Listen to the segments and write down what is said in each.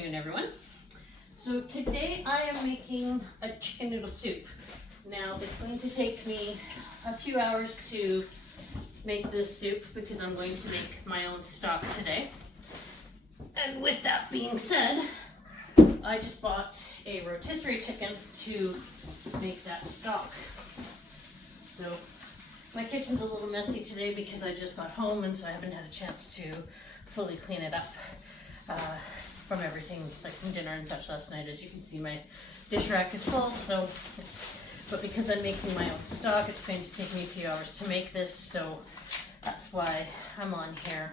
afternoon, everyone. So today I am making a chicken noodle soup. Now it's going to take me a few hours to make this soup because I'm going to make my own stock today. And with that being said, I just bought a rotisserie chicken to make that stock. So my kitchen's a little messy today because I just got home and so I haven't had a chance to fully clean it up from everything, like from dinner and such last night. As you can see, my dish rack is full, but because I'm making my own stock, it's going to take me a few hours to make this, so that's why I'm on here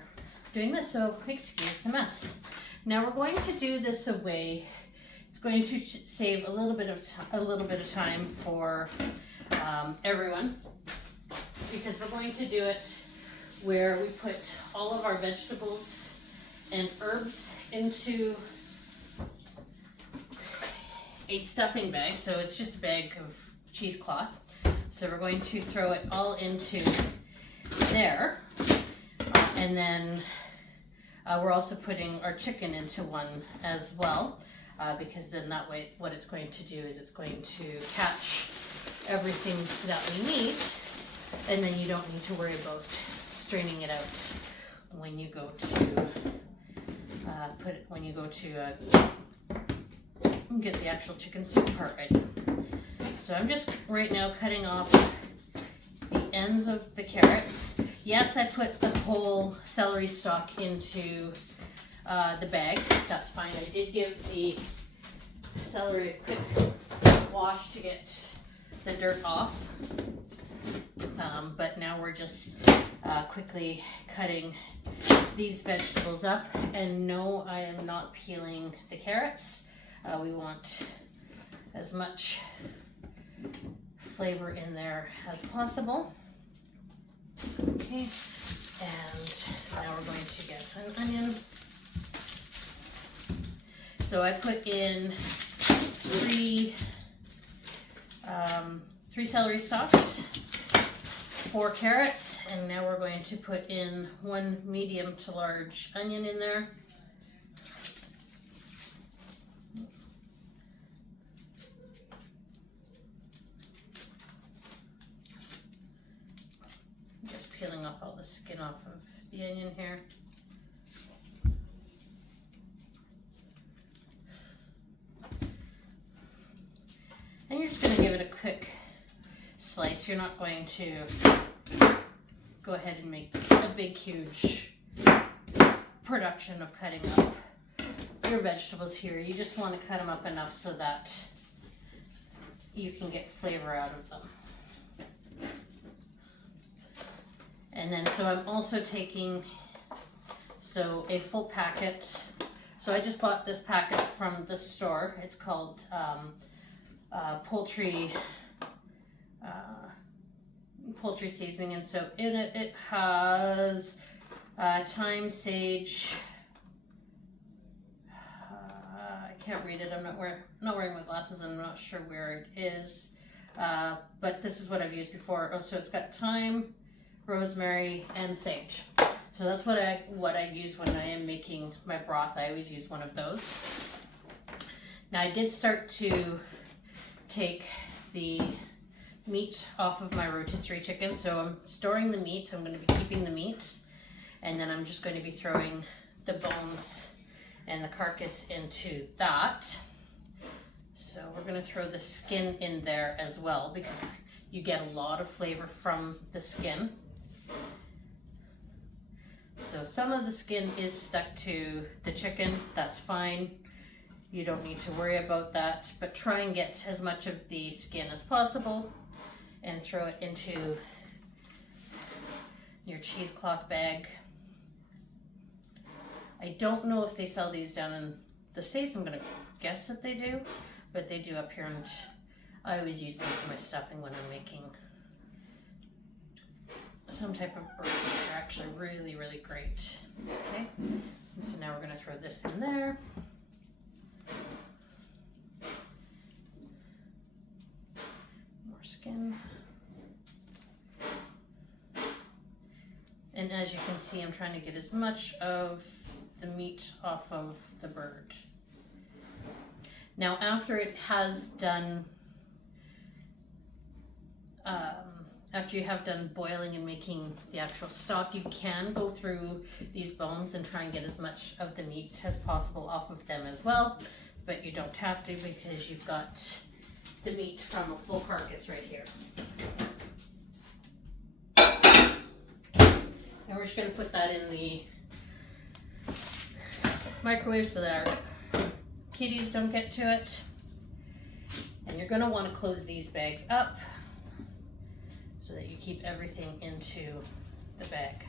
doing this, so excuse the mess. Now we're going to do this a way. It's going to save a little bit of time for everyone, because we're going to do it where we put all of our vegetables and herbs into a stuffing bag. So it's just a bag of cheesecloth. So we're going to throw it all into there. And then we're also putting our chicken into one as well, because then that way what it's going to do is it's going to catch everything that we need, and then you don't need to worry about straining it out when you go to get the actual chicken soup part ready. So I'm just right now cutting off the ends of the carrots. Yes, I put the whole celery stalk into the bag. That's fine. I did give the celery a quick wash to get the dirt off. But now we're just quickly cutting these vegetables up. And no, I am not peeling the carrots. We want as much flavor in there as possible. Okay, and so now we're going to get an onion. So I put in three celery stalks, 4 carrots, and now we're going to put in 1 medium to large onion in there. Just peeling off all the skin off of the onion here. And you're just going to give it a quick slice. You're not going to go ahead and make a big, huge production of cutting up your vegetables here. You just want to cut them up enough so that you can get flavor out of them. And then, so I'm also taking, a full packet. So I just bought this packet from the store. It's called poultry seasoning and soap. In it, it has thyme, sage. I can't read it. I'm not wearing my glasses, and I'm not sure where it is. But this is what I've used before. Oh, so it's got thyme, rosemary, and sage. So that's what I use when I am making my broth. I always use one of those. Now I did start to take the meat off of my rotisserie chicken. So I'm storing the meat. I'm going to be keeping the meat. And then I'm just going to be throwing the bones and the carcass into that. So we're going to throw the skin in there as well, because you get a lot of flavor from the skin. So some of the skin is stuck to the chicken. That's fine. You don't need to worry about that, but try and get as much of the skin as possible and throw it into your cheesecloth bag. I don't know if they sell these down in the States. I'm going to guess that they do, but they do up here, and I always use them for my stuffing when I'm making some type of burger. They're actually really, really great. Okay, and so now we're going to throw this in there. More skin. And as you can see, I'm trying to get as much of the meat off of the bird Now after it has done, after you have done boiling and making the actual stock, you can go through these bones and try and get as much of the meat as possible off of them as well, but you don't have to because you've got the meat from a full carcass right here. And we're just going to put that in the microwave so that our kitties don't get to it. And you're going to want to close these bags up so that you keep everything into the bag.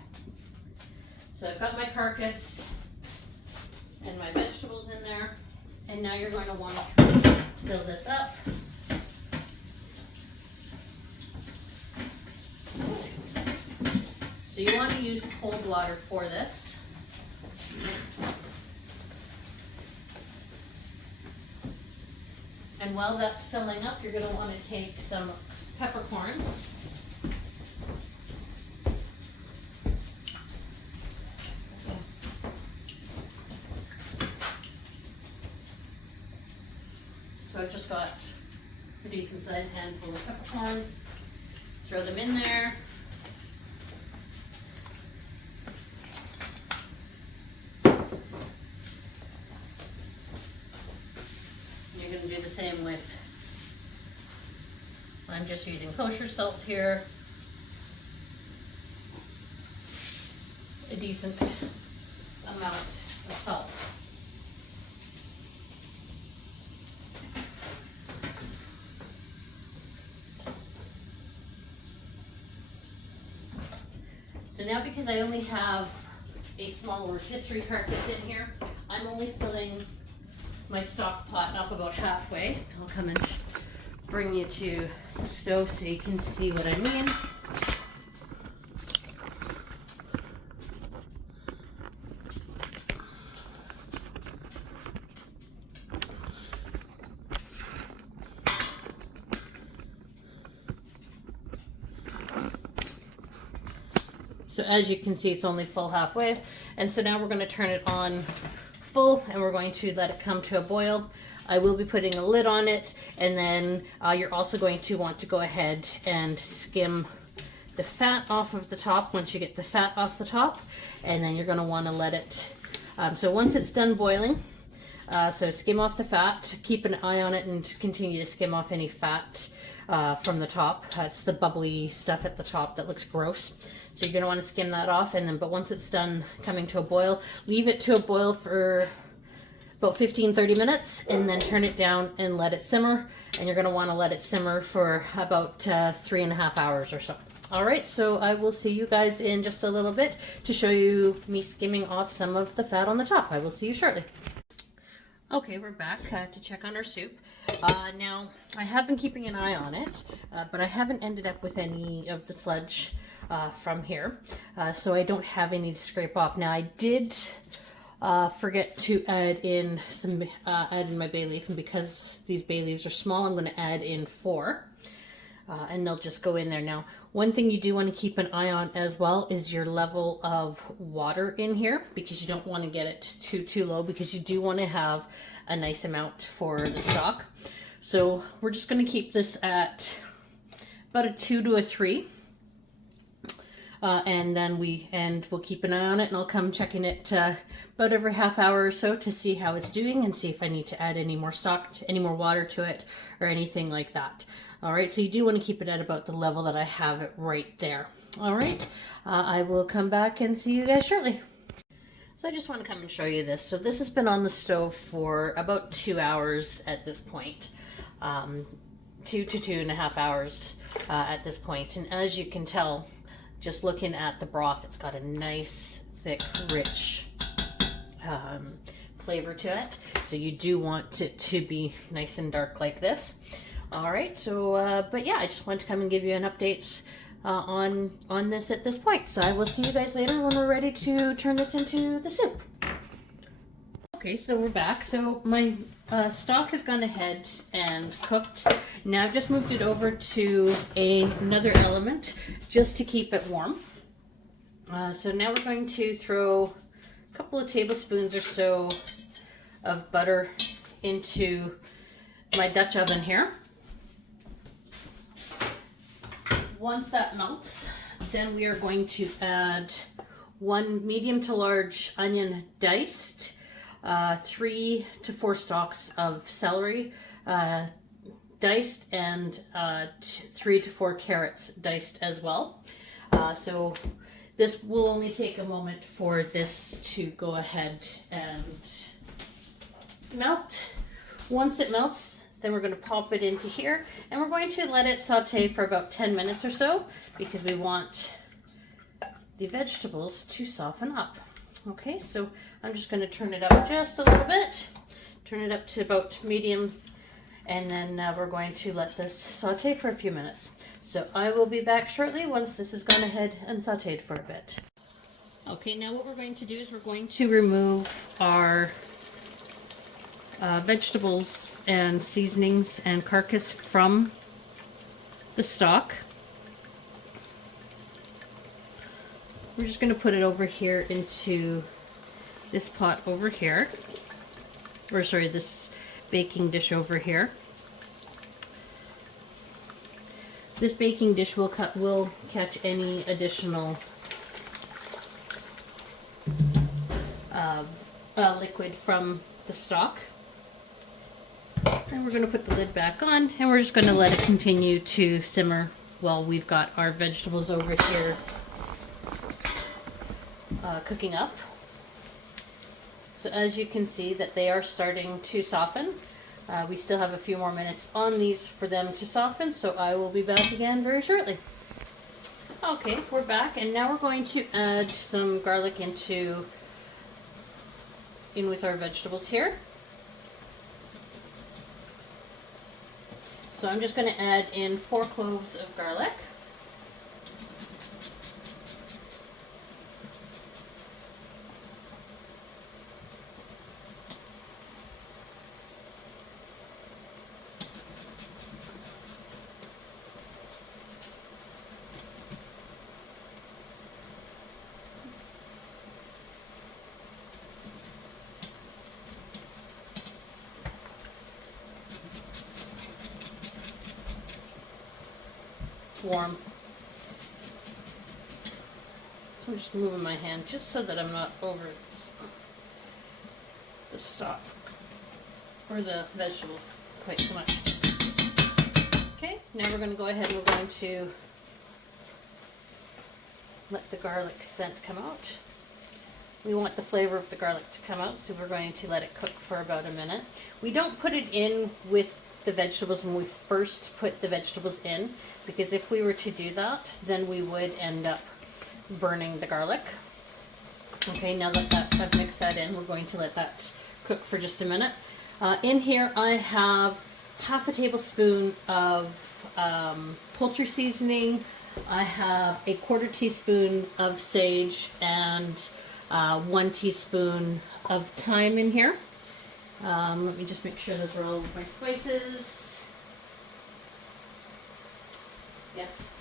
So I've got my carcass and my vegetables in there, and now you're going to want to fill this up. So you want to use cold water for this. And while that's filling up, you're going to want to take some peppercorns. So I've just got a decent sized handful of peppercorns. Throw them in there. You're going to do the same with, I'm just using kosher salt here. A decent amount of salt. So now, because I only have a small rotisserie carcass in here, I'm only filling my stock pot up about halfway. I'll come and bring you to the stove so you can see what I mean. So as you can see, it's only full halfway. And so now we're going to turn it on full and we're going to let it come to a boil. I will be putting a lid on it, and then you're also going to want to go ahead and skim the fat off of the top once you get the fat off the top, and then you're going to want to let it, so once it's done boiling, so skim off the fat, keep an eye on it and continue to skim off any fat from the top. That's the bubbly stuff at the top that looks gross. So you're going to want to skim that off, and then, but once it's done coming to a boil, leave it to a boil for about 15-30 minutes, and then turn it down and let it simmer. And you're going to want to let it simmer for about 3.5 hours or so. All right, so I will see you guys in just a little bit to show you me skimming off some of the fat on the top. I will see you shortly. Okay, we're back to check on our soup. Now, I have been keeping an eye on it, but I haven't ended up with any of the sludge from here, so I don't have any to scrape off. Now, I did forget to add in my bay leaf, and because these bay leaves are small, I'm going to add in 4, and they'll just go in there. Now, one thing you do want to keep an eye on as well is your level of water in here, because you don't want to get it too low, because you do want to have a nice amount for the stock. So we're just going to keep this at about a 2 to a 3. And then we'll keep an eye on it, and I'll come checking it about every half hour or so to see how it's doing and see if I need to add any more stock, any more water to it, or anything like that. All right, so you do want to keep it at about the level that I have it right there. All right, I will come back and see you guys shortly. So I just want to come and show you this. So this has been on the stove for about 2 hours at this point. 2 to 2.5 hours at this point. And as you can tell, just looking at the broth, it's got a nice, thick, rich flavor to it. So you do want it to be nice and dark like this. All right, so, but yeah, I just wanted to come and give you an update on this at this point. So I will see you guys later when we're ready to turn this into the soup. Okay, so we're back. So my stock has gone ahead and cooked. Now I've just moved it over to another element just to keep it warm. So now we're going to throw a couple of tablespoons or so of butter into my Dutch oven here. Once that melts, then we are going to add 1 medium to large onion diced, 3 to 4 stalks of celery diced, and 3 to 4 carrots diced as well. So this will only take a moment for this to go ahead and melt. Once it melts, then we're going to pop it into here, and we're going to let it saute for about 10 minutes or so because we want the vegetables to soften up. Okay, so I'm just going to turn it up just a little bit, turn it up to about medium, and then we're going to let this saute for a few minutes. So I will be back shortly once this has gone ahead and sauteed for a bit. Okay, now what we're going to do is we're going to remove our vegetables and seasonings and carcass from the stock. We're just going to put it over here into this pot over here, or sorry, this baking dish over here. This baking dish will catch any additional liquid from the stock. And we're going to put the lid back on, and we're just going to let it continue to simmer while we've got our vegetables over here cooking up. So as you can see that they are starting to soften. We still have a few more minutes on these for them to soften, so I will be back again very shortly. Okay, we're back, and now we're going to add some garlic in with our vegetables here. So I'm just going to add in 4 cloves of garlic. Warm. So I'm just moving my hand just so that I'm not over the stock or the vegetables quite so much. Okay, now we're going to go ahead and we're going to let the garlic scent come out. We want the flavor of the garlic to come out, so we're going to let it cook for about a minute. We don't put it in with the vegetables when we first put the vegetables in, because if we were to do that, then we would end up burning the garlic. Okay, now that I've mixed that in, we're going to let that cook for just a minute. In here I have half a tablespoon of poultry seasoning. I have a 1/4 teaspoon of sage and 1 teaspoon of thyme in here. Let me just make sure those are all of my spices. Yes.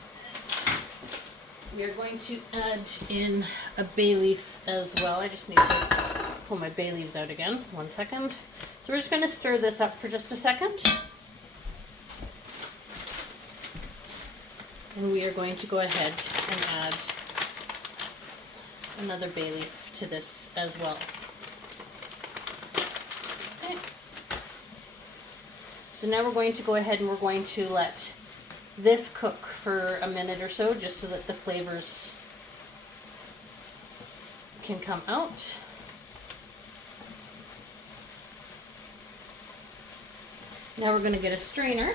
We are going to add in a bay leaf as well. I just need to pull my bay leaves out again. 1 second. So we're just going to stir this up for just a second. And we are going to go ahead and add another bay leaf to this as well. Okay. So now we're going to go ahead and we're going to let this cook for a minute or so, just so that the flavors can come out. Now we're going to get a strainer.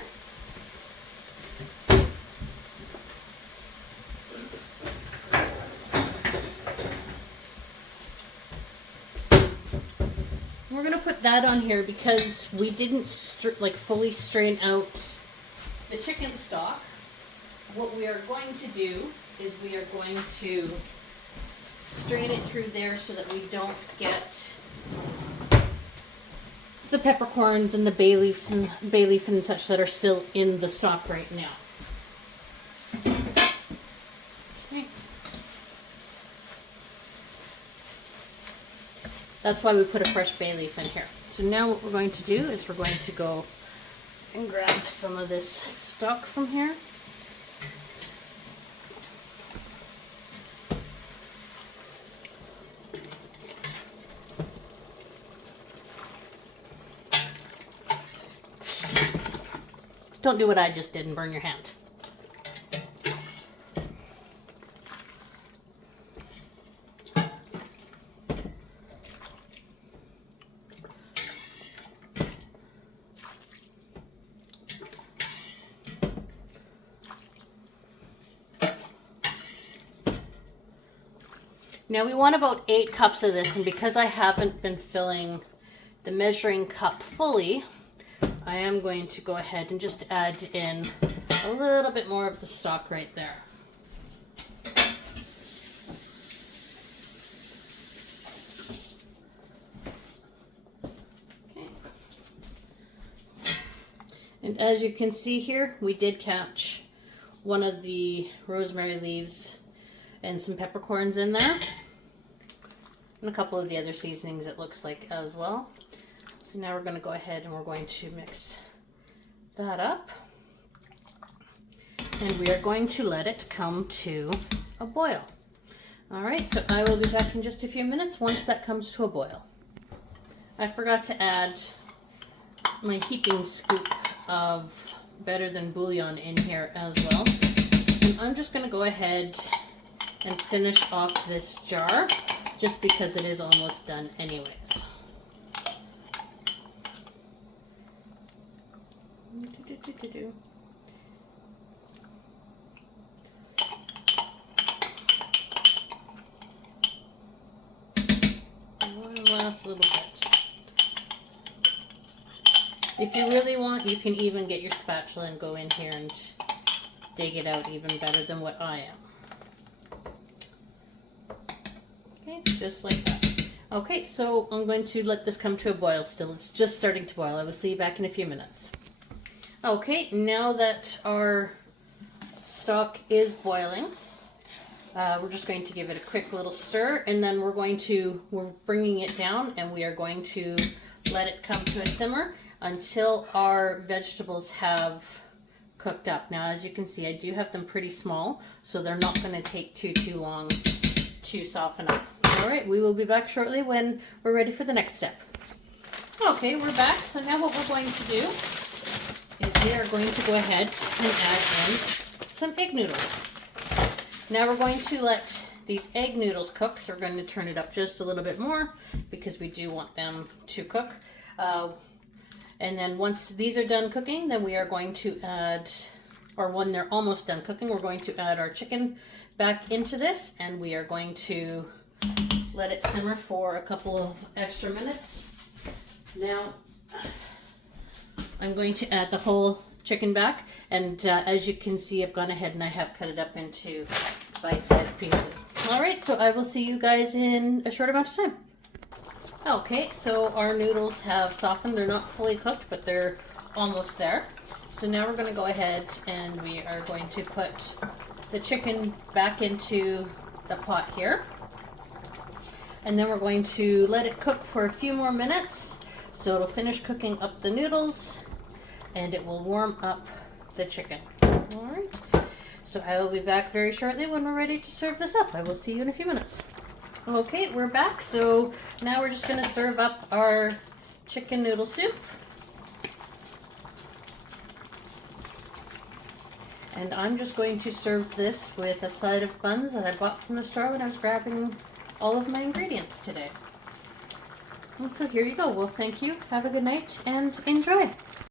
We're going to put that on here because we didn't fully strain out the chicken stock. What we are going to do is we are going to strain it through there so that we don't get the peppercorns and the bay leaf and such that are still in the stock right now. Okay. That's why we put a fresh bay leaf in here. So now what we're going to do is we're going to go And grab some of this stock from here. Don't do what I just did and burn your hand. Now we want about 8 cups of this, and because I haven't been filling the measuring cup fully, I am going to go ahead and just add in a little bit more of the stock right there. Okay. And as you can see here, we did catch one of the rosemary leaves and some peppercorns in there. And a couple of the other seasonings, it looks like, as well. So now we're going to go ahead and we're going to mix that up. And we are going to let it come to a boil. Alright, so I will be back in just a few minutes once that comes to a boil. I forgot to add my heaping scoop of Better Than Bouillon in here as well. And I'm just going to go ahead and finish off this jar, just because it is almost done anyways. One last little bit. If you really want, you can even get your spatula and go in here and dig it out even better than what I am. Okay, just like that. Okay, so I'm going to let this come to a boil still. It's just starting to boil. I will see you back in a few minutes. Okay, now that our stock is boiling, we're just going to give it a quick little stir, and then we're bringing it down, and we are going to let it come to a simmer until our vegetables have cooked up. Now, as you can see, I do have them pretty small, so they're not going to take too long to soften up. Alright, we will be back shortly when we're ready for the next step. Okay, we're back. So now what we're going to do is we are going to go ahead and add in some egg noodles. Now we're going to let these egg noodles cook, so we're going to turn it up just a little bit more because we do want them to cook. And then once these are done cooking, then we are going to add, or when they're almost done cooking, we're going to add our chicken back into this, and we are going to let it simmer for a couple of extra minutes. Now, I'm going to add the whole chicken back, and as you can see, I've gone ahead and I have cut it up into bite-sized pieces. Alright, so I will see you guys in a short amount of time. Okay, so our noodles have softened. They're not fully cooked, but they're almost there. So now we're going to go ahead and we are going to put the chicken back into the pot here. And then we're going to let it cook for a few more minutes. So it'll finish cooking up the noodles and it will warm up the chicken. Alright, so I will be back very shortly when we're ready to serve this up. I will see you in a few minutes. Okay, we're back. So now we're just going to serve up our chicken noodle soup. And I'm just going to serve this with a side of buns that I bought from the store when I was grabbing all of my ingredients today. And so here you go. Well, thank you. Have a good night and enjoy.